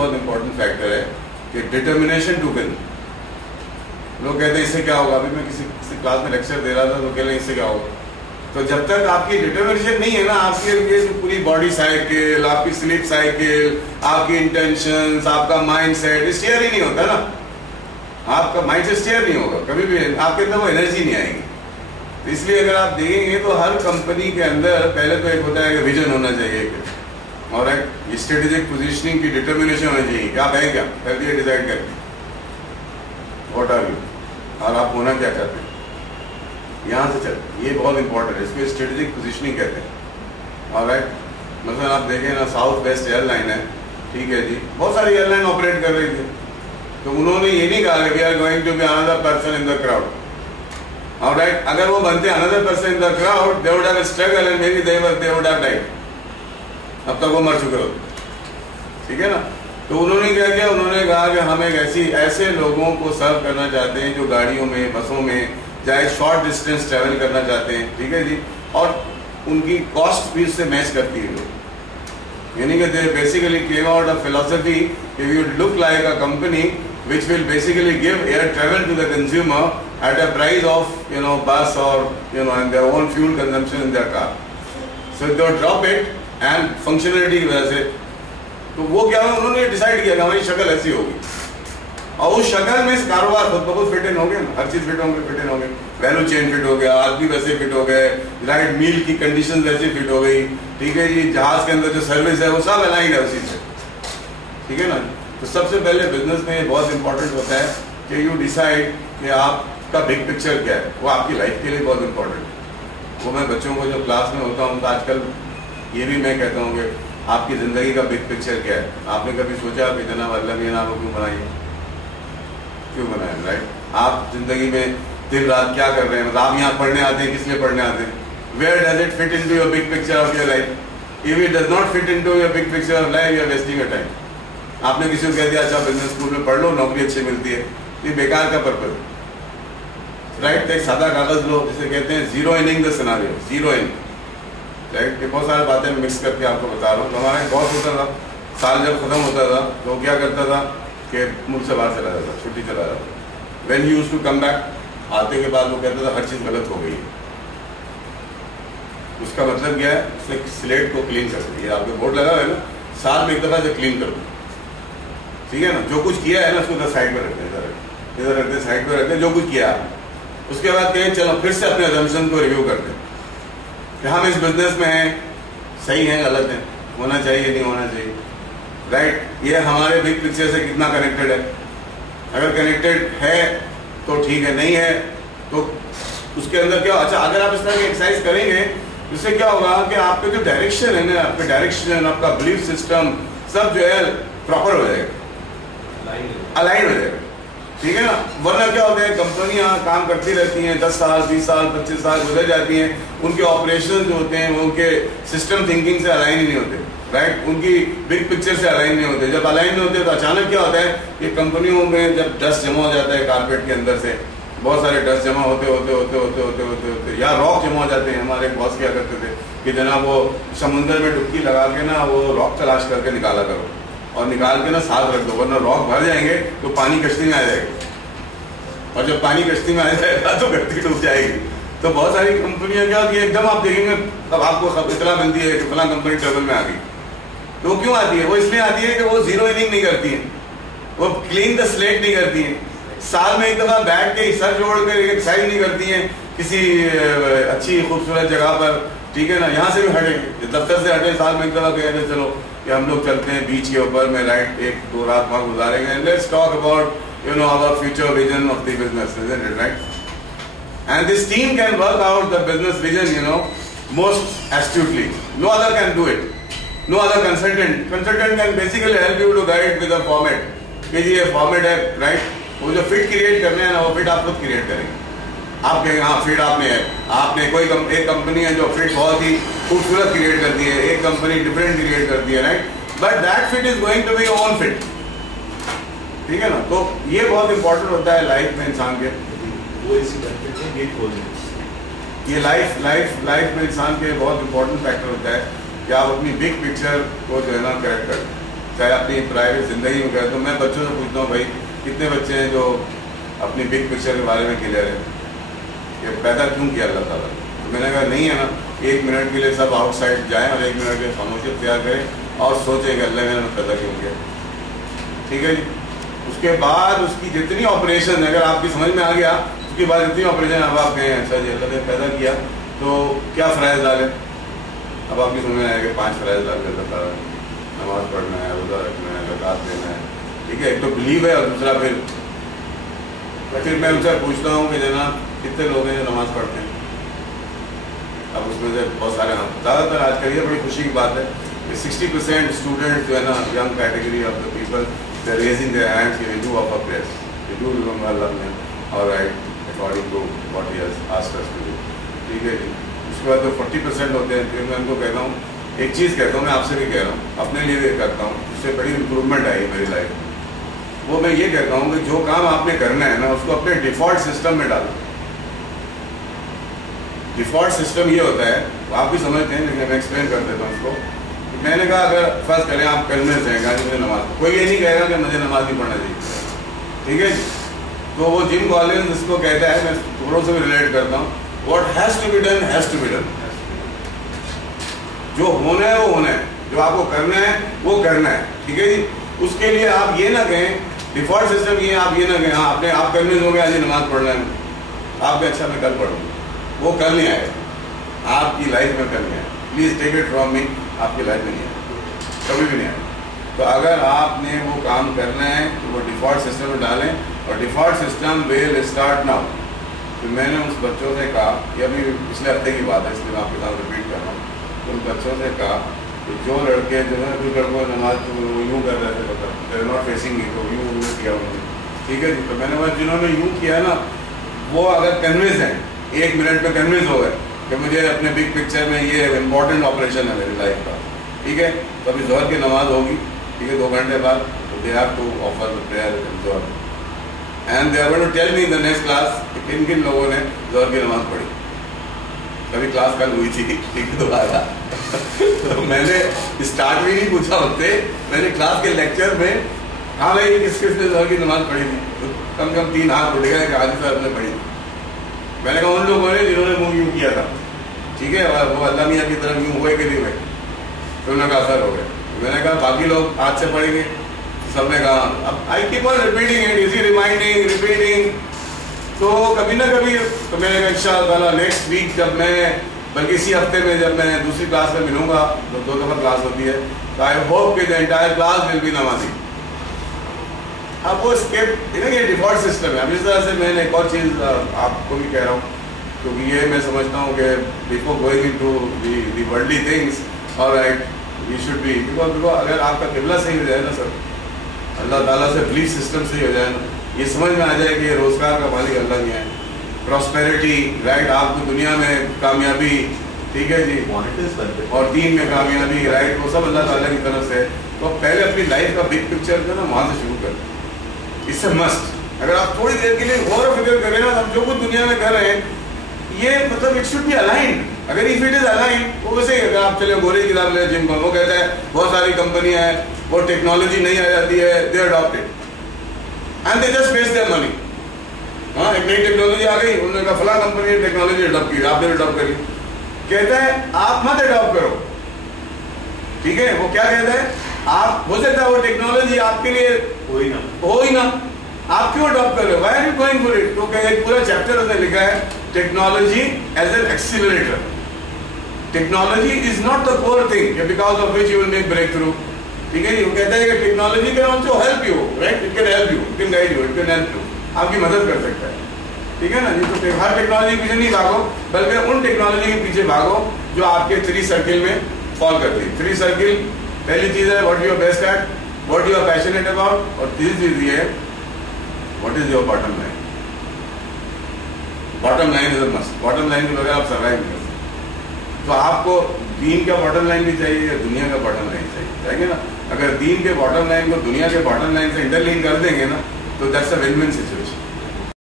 बहुत important factor है कि डिटर्मिनेशन टू विन। लोग कहते हैं इससे क्या होगा, अभी मैं किसी क्लास में लेक्चर दे रहा था तो कह रहे इससे क्या होगा। तो जब तक आपकी डिटर्मिनेशन नहीं है ना, आपकी ये पूरी बॉडी साइकिल, आपकी स्लीप साइकिल, आपकी इंटेंशंस, आपका माइंड सेट स्टेयर ही नहीं होता ना, आपका माइंड सेट स्टेयर नहीं होगा कभी भी, आपके अंदर वो एनर्जी नहीं आएगी। तो इसलिए अगर आप देखेंगे तो हर कंपनी के अंदर पहले तो एक होता है कि विजन होना चाहिए, और एक स्ट्रेटेजिक पोजीशनिंग की डिटर्मिनेशन होनी चाहिए कि आप हैं क्या, पहले डिसाइड करके व्हाट आर यू, और आप होना क्या चाहते हैं, यहाँ से चल, ये बहुत इंपॉर्टेंट है, इसको स्ट्रेटेजिक पोजीशनिंग कहते हैं। ऑलराइट, मतलब आप देखें ना, साउथ वेस्ट एयरलाइन है, ठीक है जी, बहुत सारी एयरलाइन ऑपरेट कर रही थी, तो उन्होंने ये नहीं कहा कि we are going to be another person in the crowd. Alright, अगर वो बनते another person in the crowd, they would have struggle and maybe they would have died, अब तक वो मर चुके होते, ठीक है ना। तो उन्होंने क्या किया, उन्होंने कहा कि हम एक ऐसे लोगों को सर्व करना चाहते हैं जो गाड़ियों में, बसों में, चाहे शॉर्ट डिस्टेंस ट्रैवल करना चाहते हैं, ठीक है जी, और उनकी कॉस्ट भी उससे मैच करती है लोग। यानी कि they basically came out a philosophy कि we would look like a company which will basically give air travel to the consumer at a price of, you know, bus or, you know, and their own fuel consumption in their car. So they drop it and functionality की वजह से, तो वो क्या है, उन्होंने decide किया कि हमारी शक्ल ऐसी होगी, और उस शक्ल में इस कारोबार खुद ब खुद फिट इन हो गए, हर चीज फिट होंगे, वैल्यू चेन फिट हो गया, आदमी वैसे फिट हो गए, राइट मील की कंडीशन वैसे फिट हो गई, ठीक है जी, जहाज के अंदर जो सर्विस है वो सब अलाइन है उसी से, ठीक है ना। तो सबसे पहले बिजनेस में बहुत इंपॉर्टेंट होता है कि यू डिसाइड कि आपका बिग पिक्चर क्या है, वो आपकी लाइफ के लिए बहुत इंपॉर्टेंट है। वो मैं बच्चों को जो क्लास में होता हूँ तो आजकल ये भी मैं कहता हूँ कि आपकी ज़िंदगी का बिग पिक्चर क्या है। आपने कभी सोचा कि जनाब अल्लाह मियां आपको क्यों बनाइए, क्यों बनाए, राइट। आप जिंदगी में दिन रात क्या कर रहे हैं, मतलब आप यहाँ पढ़ने आते हैं, किस लिए पढ़ने आते हैं, where does it fit into your big picture of your life. If it does not fit into your big picture of life, you are wasting your time. आपने किसी को कह दिया अच्छा बिजनेस स्कूल में पढ़ लो, नौकरी अच्छी मिलती है, ये बेकार का पर्पज, राइट। एक सादा कागज लो, जिसे कहते हैं zero inning the scenario, zero in, right. ये बहुत सारी बातें मिक्स करके आपको बता रहा हूँ। तो हमारा एक बॉस होता था, साल जब खत्म होता था तो क्या करता था कि मुल्क से बाहर चला जाता, छुट्टी चला जाता। When he used to come back, आते के बाद वो कहता था हर चीज़ गलत हो गई है। उसका मतलब क्या है, उसने स्लेट को क्लीन कर दिया। आपके बोर्ड लगा है ना, साल में एक दफ़ा से क्लीन कर दो, ठीक है ना। जो कुछ किया है ना उसको साइड पर रखते हैं, इधर रखते हैं, साइड पर रखते हैं, जो कुछ किया। उसके बाद कहें चलो फिर से अपने अजम्पशन को रिव्यू करते हैं कि हम इस बिजनेस में हैं, सही है गलत है, होना चाहिए नहीं होना चाहिए, राइट। ये हमारे बिग पिक्चर से कितना कनेक्टेड है। अगर कनेक्टेड है तो ठीक है, नहीं है तो उसके अंदर क्या, अच्छा अगर आप इस तरह की एक्सरसाइज करेंगे इससे क्या होगा कि आपके जो डायरेक्शन है ना, आपके डायरेक्शन, आपका बिलीफ सिस्टम सब जो है प्रॉपर हो जाएगा, अलाइन हो जाएगा, ठीक है ना। वरना क्या होता है, कंपनियां काम करती रहती हैं, 10 साल 20 साल 25 साल गुजर जाती हैं, उनके ऑपरेशन जो होते हैं वो उनके सिस्टम थिंकिंग से अलाइन ही नहीं होते, राइट। उनकी बिग पिक्चर से अलाइन नहीं होते। जब अलाइन नहीं होते तो अचानक क्या होता है कि कंपनियों में जब डस्ट जमा हो जाता है कारपेट के अंदर से, बहुत सारे डस्ट जमा होते होते होते होते होते होते होते या रॉक जमा हो जाते हैं। हमारे बॉस क्या करते थे कि जनाब वो समुंदर में डुबकी लगा के ना वो रॉक तलाश करके निकाला करो, और निकाल के ना साथ रख दो, वरना रॉक भर जाएंगे तो पानी कश्ती में आ जाएगा, और जब पानी कश्ती में आ जाएगा तो कश्ती डूब जाएगी। तो बहुत सारी कंपनियां क्या होती है, एकदम आप देखेंगे तब आपको इतला मिलती है कि फलां कंपनी ट्रबल में आ गई। तो वो क्यों आती है, वो इसलिए आती है कि वो जीरो इनिंग नहीं करती है, वो क्लीन द स्लेट नहीं करती है, साल में एक दफा बैठ के सर जोड़ कर एक्सरसाइज नहीं करती है किसी अच्छी खूबसूरत जगह पर, ठीक है ना। यहाँ से भी हटे, दफ्तर से हटे, साल में एक दफा कहते चलो कि हम लोग चलते हैं बीच के ऊपर में, राइट, 1-2 रात वहाँ गुजारेंगे, let's talk about you know our future vision of the business, isn't it, right? And this team can work out the business vision, you know, most astutely. No other can do it. No other consultant can basically help you to guide with a format. कि जी ये format है, right? वो जो fit create करने हैं ना, वो fit आप खुद create करेंगे। आप कहेंगे हाँ fit आपने है, आपने एक कंपनी है जो fit बहुत ही खूबसूरत create करती है, एक कंपनी different create करती है, right? But that fit is going to be your own fit. ठीक है ना। तो ये बहुत इंपॉर्टेंट होता है लाइफ में इंसान के, वो इसी करते हैं गेट खोलने, ये लाइफ में इंसान के बहुत इंपॉर्टेंट फैक्टर होता है कि आप अपनी बिग पिक्चर को जो है ना करेक्ट करें। चाहे अपनी प्राइवेट ज़िंदगी में करें, तो मैं बच्चों से पूछता हूँ भाई कितने बच्चे हैं जो अपनी बिग पिक्चर के बारे में क्लियर है कि पैदा क्यों किया अल्लाह ताला। तो मैंने कहा नहीं है ना, 1 मिनट के लिए सब आउटसाइड जाएं और 1 मिनट के लिए खामोशी तैयार करें और सोचें कि अल्लाह ने पैदा क्यों किया। ठीक है जी। उसके बाद उसकी जितनी ऑपरेशन, अगर आपकी समझ में आ गया, उसके बाद जितनी ऑपरेशन अब आप कहें अच्छा जी अल्लाह ने पैदा किया तो क्या फ़राइज़ डालें, अब आपकी समझ में आएगा कि 5 फ़राइज़ डाल के अल्लाह ताला, नमाज़ पढ़ना है, रोज़ा रखना है, ज़कात देना है। ठीक है, एक तो बिलीव है और दूसरा फिर मैं उनसे पूछता हूँ कि जनाब कितने लोग हैं जो नमाज़ पढ़ते हैं। अब उसमें से बहुत सारे, हम ज़्यादातर आज कल ये बड़ी खुशी की बात है कि 60% स्टूडेंट जो है ना, young category of the people, they are raising their hands, we do offer prayers, we do remember Allah ने alright according to what he has asked us to do. ठीक है जी। उसके बाद जो 40% होते हैं, फिर मैं उनको कहता हूँ, एक चीज़ कहता हूँ, मैं आपसे भी कह रहा हूँ, अपने लिए भी करता हूँ, उससे बड़ी इम्प्रूवमेंट आई मेरी लाइफ में। वो मैं ये कहता हूँ कि जो काम आपने करना है ना, उसको अपने डिफ़ॉल्ट सिस्टम में डालो। डिफ़ॉल्ट सिस्टम ये होता है, आप भी समझते हैं लेकिन मैं एक्सप्लेन कर देता हूँ उसको। मैंने कहा अगर फर्स्ट करें आप कलमे से हैं कि मुझे नमाज, कोई ये नहीं कहेगा कि मुझे नमाज नहीं पढ़ना चाहिए। ठीक है जी। तो वो जिम कॉलिंस इसको कहता है, मैं थोड़ों से भी रिलेट करता हूँ, what has to be done has to be done. जो होना है वो होना है, जो आपको करना है वो करना है। ठीक है जी। उसके लिए आप ये ना कहें, डिफ़ॉल्ट सिस्टम ये, आप ये ना कहें हाँ आपने आप कन्विंस हो गए आज नमाज पढ़ना है, आपके अच्छा मैं कल पढ़ूँगा, वो कल नहीं आएगा आपकी लाइफ में, कल नहीं आएगा। Please take it from me, आपकी लाइफ में नहीं आएगा, कभी भी नहीं आएगा। तो अगर आपने वो काम करना है तो वो डिफ़ॉल्ट सिस्टम में डालें, और default system will start now. तो मैंने उस बच्चों से कहा, ये अभी पिछले हफ्ते की बात है इसलिए मैं आपके साथ रिपीट कर रहा हूँ, तो उन बच्चों से कहा कि जो लड़के जो है कुछ लड़कों नमाज वो यूँ कर रहे थे, पता दे नॉट फेसिंग मी, तो यूँ किया उन्होंने। ठीक है जी। तो मैंने बोला जिन्होंने यूँ किया ना, वो अगर कन्विंस हैं, 1 मिनट में कन्विंस हो गए कि मुझे अपने बिग पिक्चर में ये इम्पोर्टेंट ऑपरेशन है मेरी लाइफ का। ठीक है। तो अभी ज़ोहर की नमाज होगी, ठीक है, 2 घंटे बाद, तो they have to offer the prayer in ज़ोहर, and they are going to tell me in the next class कि किन किन लोगों ने ज़ोहर की नमाज पढ़ी। कभी क्लास कल हुई थी, ठीक है, दोबारा तो मैंने स्टार्ट भी नहीं पूछा होते, मैंने क्लास के लेक्चर में हाँ भाई किस किसने ज़ोहर की नमाज पढ़ी थी, तो कम से कम 3 हाथ उठ गए कि आज साहब ने पढ़ी थी। मैंने कहा उन लोगों ने जिन्होंने मुँह यूँ किया था। ठीक है, और वो अल्लाह मियाँ की तरफ यूँ हुए कि नहीं हुए, तो उन्होंने कहा असर हो गया। मैंने कहा बाकी लोग आज से पढ़ेंगे, सबने कहा अब I keep on repeating it, easy reminding repeating, तो कभी ना कभी, तो मैंने कहा इंशाअल्लाह नेक्स्ट वीक जब मैं, बल्कि इसी हफ्ते में जब मैं दूसरी क्लास में मिलूंगा, तो 2 दफ़ा क्लास होती है, तो आई होप कि the entire class will be नमाजी। अब वो स्किप, ये डिफ़ॉल्ट सिस्टम है। अब इस तरह से मैंने एक और चीज़ आपको भी कह रहा हूँ, क्योंकि ये मैं समझता हूँ कि before going into the worldly things, alright, we should be, because अगर आपका किबला सही हो जाए ना सर, अल्लाह ताला से बिलीफ सिस्टम सही हो जाए ना, ये समझ में आ जाए कि ये रोज़गार का मालिक अल्लाह नहीं है, प्रॉस्पेरिटी, राइट, आपको दुनिया में कामयाबी, ठीक है जी, और दीन में कामयाबी, राइट, वो सब अल्लाह ताला की तरफ से। तो पहले अपनी लाइफ का बिग पिक्चर जो ना वहाँ से शुरू करें, इससे मस्ट। अगर आप थोड़ी देर के लिए गौर और फिक्र करें ना, हम जो कुछ दुनिया में कर रहे हैं, ये मतलब इट शुड बी अलाइंड। अगर इफ इट इज अलाइंड, वो वैसे ही, अगर आप चले गोरे की किताब ले जिम को, वो कहता है बहुत सारी कंपनियां हैं, वो टेक्नोलॉजी नहीं आ जाती है, they adopt it and they just waste their money. हाँ, एक नई टेक्नोलॉजी आ गई, उन्होंने कहा फला कंपनी ने टेक्नोलॉजी अडॉप्ट की, आपने अडॉप्ट करी। कहता है आप मत अडॉप्ट करो, ठीक है, वो क्या कहता है, आप, हो सकता है वो टेक्नोलॉजी आपके लिए हो ही ना, आप क्यों अडॉप्ट कर रहे हो, why are you going for it. तो एक पूरा चैप्टर उसने लिखा है, technology as an accelerator. Technology is not the core thing because of which you will make breakthrough, ठीक है। वो कहता है कि technology can also help you, right, it can help you, it can guide you, it can help you, आपकी मदद कर सकता है, ठीक है ना जी। तो हर टेक्नोलॉजी के पीछे नहीं भागो, बल्कि उन टेक्नोलॉजी के पीछे भागो जो आपके 3 सर्किल में फॉल करती है। 3 सर्किल, पहली चीज है what you are best at, what you are passionate about, और तीसरी चीज ये है what is your bottom line. Bottom line is a must, bottom line के बगैर आप सर्वाइव नहीं कर सकते। तो आपको दीन का बॉटम लाइन भी चाहिए या दुनिया का बॉटम लाइन चाहिए ना। अगर दीन के बॉटम लाइन को दुनिया के बॉटम लाइन से इंटरलिंक कर देंगे ना, तो दैट्स अ विन-विन सिचुएशन।